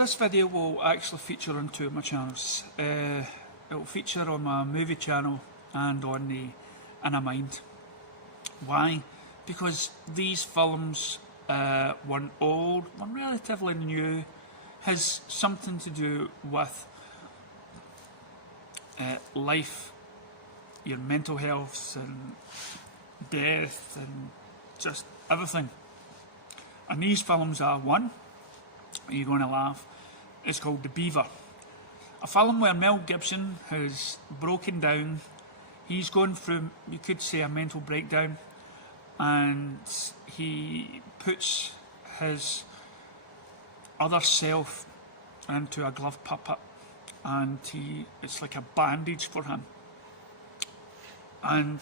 this video will actually feature on two of my channels. It will feature on my movie channel and on the Inner Mind. Why? Because these films, one old, one relatively new, has something to do with life, your mental health and death and just everything. And these films are one, you're going to laugh, it's called The Beaver. A film where Mel Gibson has broken down, he's gone through, you could say, a mental breakdown, and he puts his other self into a glove puppet, and it's like a bandage for him. And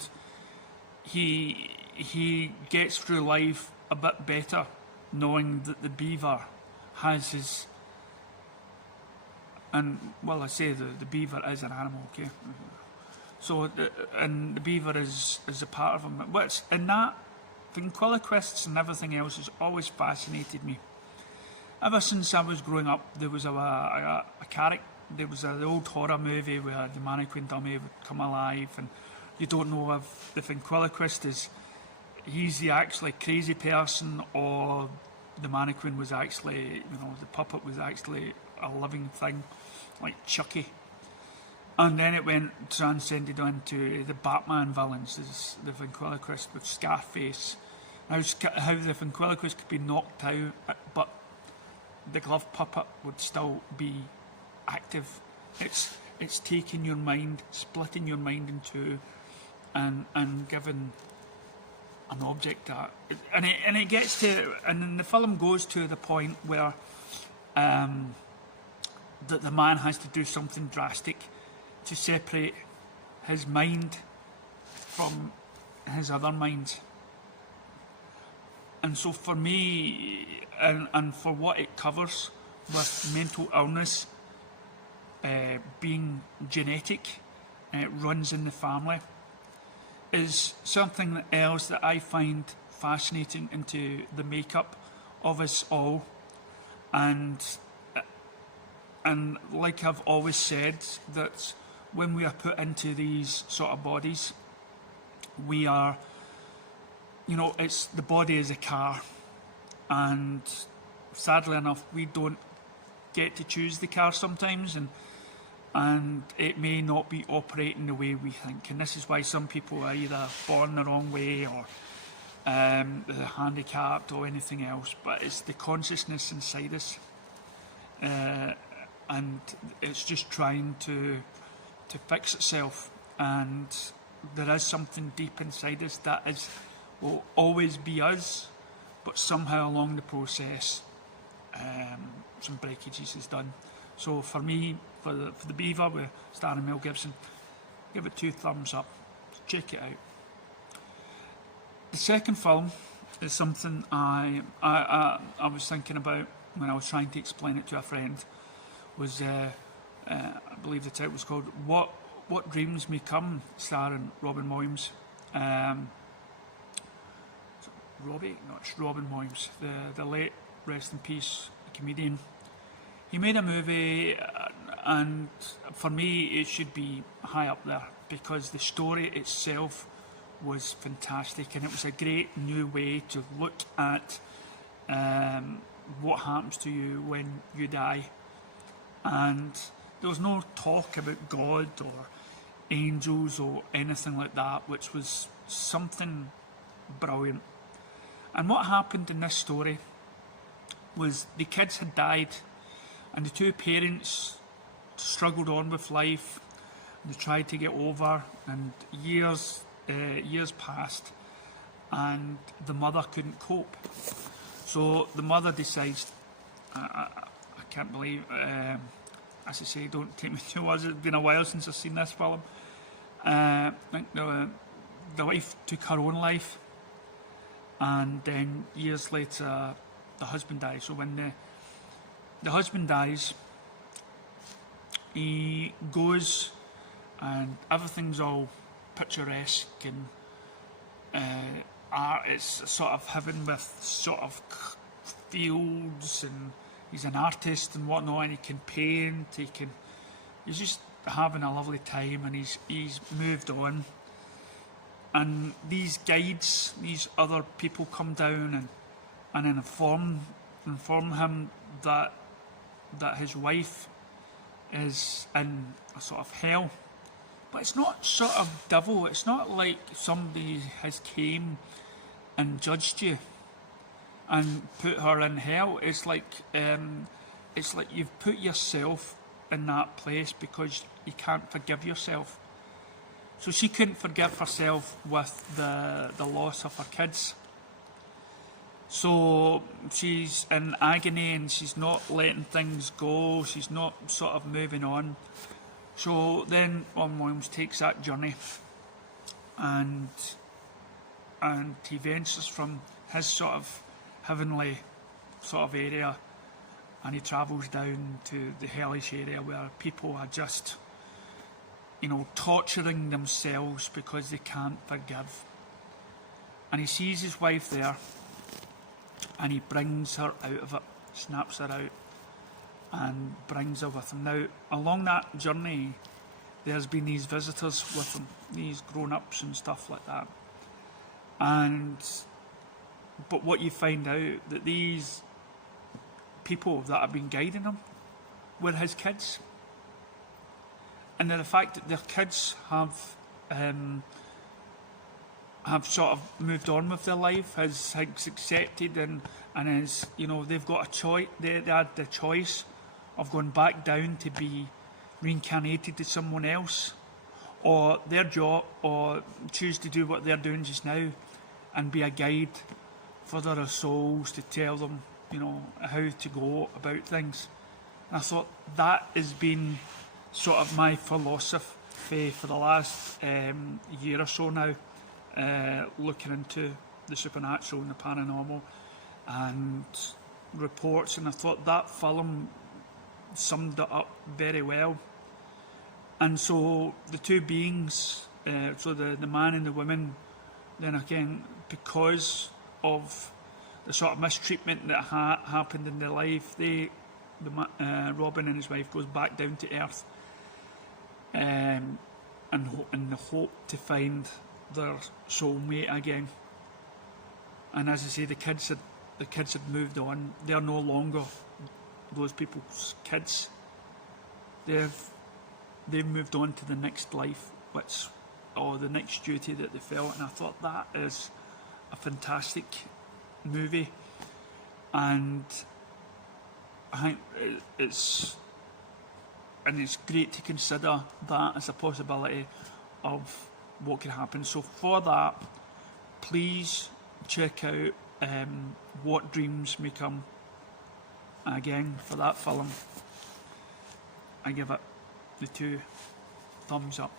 he gets through life a bit better, knowing that the beaver has his, and well, I say the beaver is an animal, okay? So, and the beaver is a part of him. What's in that, ventriloquists and everything else has always fascinated me. Ever since I was growing up, there was a character, there was the old horror movie where the mannequin dummy would come alive, and you don't know if the ventriloquist he's the actually crazy person, or the mannequin was actually, the puppet was actually a living thing, like Chucky. And then it transcended onto the Batman villains, the ventriloquist with Scarface. How the ventriloquist could be knocked out, but the glove puppet would still be active. It's taking your mind, splitting your mind in two, and giving an object that, and it gets to, and then the film goes to the point where that the man has to do something drastic to separate his mind from his other minds. And so for me, and for what it covers with mental illness being genetic, and it runs in the family, is something else that I find fascinating into the makeup of us all. And like I've always said, that when we are put into these sort of bodies, we are, it's the body is a car, and sadly enough we don't get to choose the car sometimes, and it may not be operating the way we think. And this is why some people are either born the wrong way, or they're handicapped or anything else, but it's the consciousness inside us, and it's just trying to fix itself. And there is something deep inside us that will always be us, but somehow along the process some breakages is done. So for me, for the Beaver, with starring Mel Gibson, give it 2 thumbs up. Check it out. The second film is something I was thinking about when I was trying to explain it to a friend. Was I believe the title was called What Dreams May Come, starring Robin Williams. Robin Williams, the late, rest in peace, comedian. He made a movie, and for me it should be high up there, because the story itself was fantastic, and it was a great new way to look at what happens to you when you die. And there was no talk about God or angels or anything like that, which was something brilliant. And what happened in this story was the kids had died, and the 2 parents struggled on with life. They tried to get over, and years passed, and the mother couldn't cope. So the mother decides, I can't believe, as I say, don't take me too much, it's been a while since I've seen this film. I think the wife took her own life, and then years later the husband dies. So when the husband dies, he goes, and everything's all picturesque, and art. It's sort of heaven with sort of fields and he's an artist and whatnot, and he can paint, he's just having a lovely time, and he's moved on. And these guides, these other people come down and inform him that his wife is in a sort of hell. But it's not sort of devil, it's not like somebody has came and judged you and put her in hell. It's like you've put yourself in that place because you can't forgive yourself. So she couldn't forgive herself with the loss of her kids. So she's in agony and she's not letting things go, she's not sort of moving on. So then Robin Williams takes that journey and he ventures from his sort of heavenly sort of area, and he travels down to the hellish area where people are just, torturing themselves because they can't forgive. And he sees his wife there, and he brings her out of it, snaps her out, and brings her with him. Now, along that journey, there's been these visitors with him, these grown-ups and stuff like that. But what you find out, that these people that have been guiding him were his kids. And the fact that their kids have sort of moved on with their life, has accepted and is, they've got a choice. They had the choice of going back down to be reincarnated to someone else, or their job, or choose to do what they're doing just now and be a guide for their souls to tell them, how to go about things. And I thought that has been sort of my philosophy for the last year or so now, looking into the supernatural and the paranormal and reports, and I thought that film summed it up very well. And so the two beings, so the man and the woman, then again, because of the sort of mistreatment that happened in their life, Robin and his wife goes back down to earth, in the hope to find their soulmate again. And as I say, the kids had moved on. They're no longer those people's kids. They've moved on to the next life, or the next duty that they felt. And I thought that is a fantastic movie, and I think it's great to consider that as a possibility of what could happen. So for that, please check out What Dreams May Come. And again, for that film, I give it the 2 thumbs up.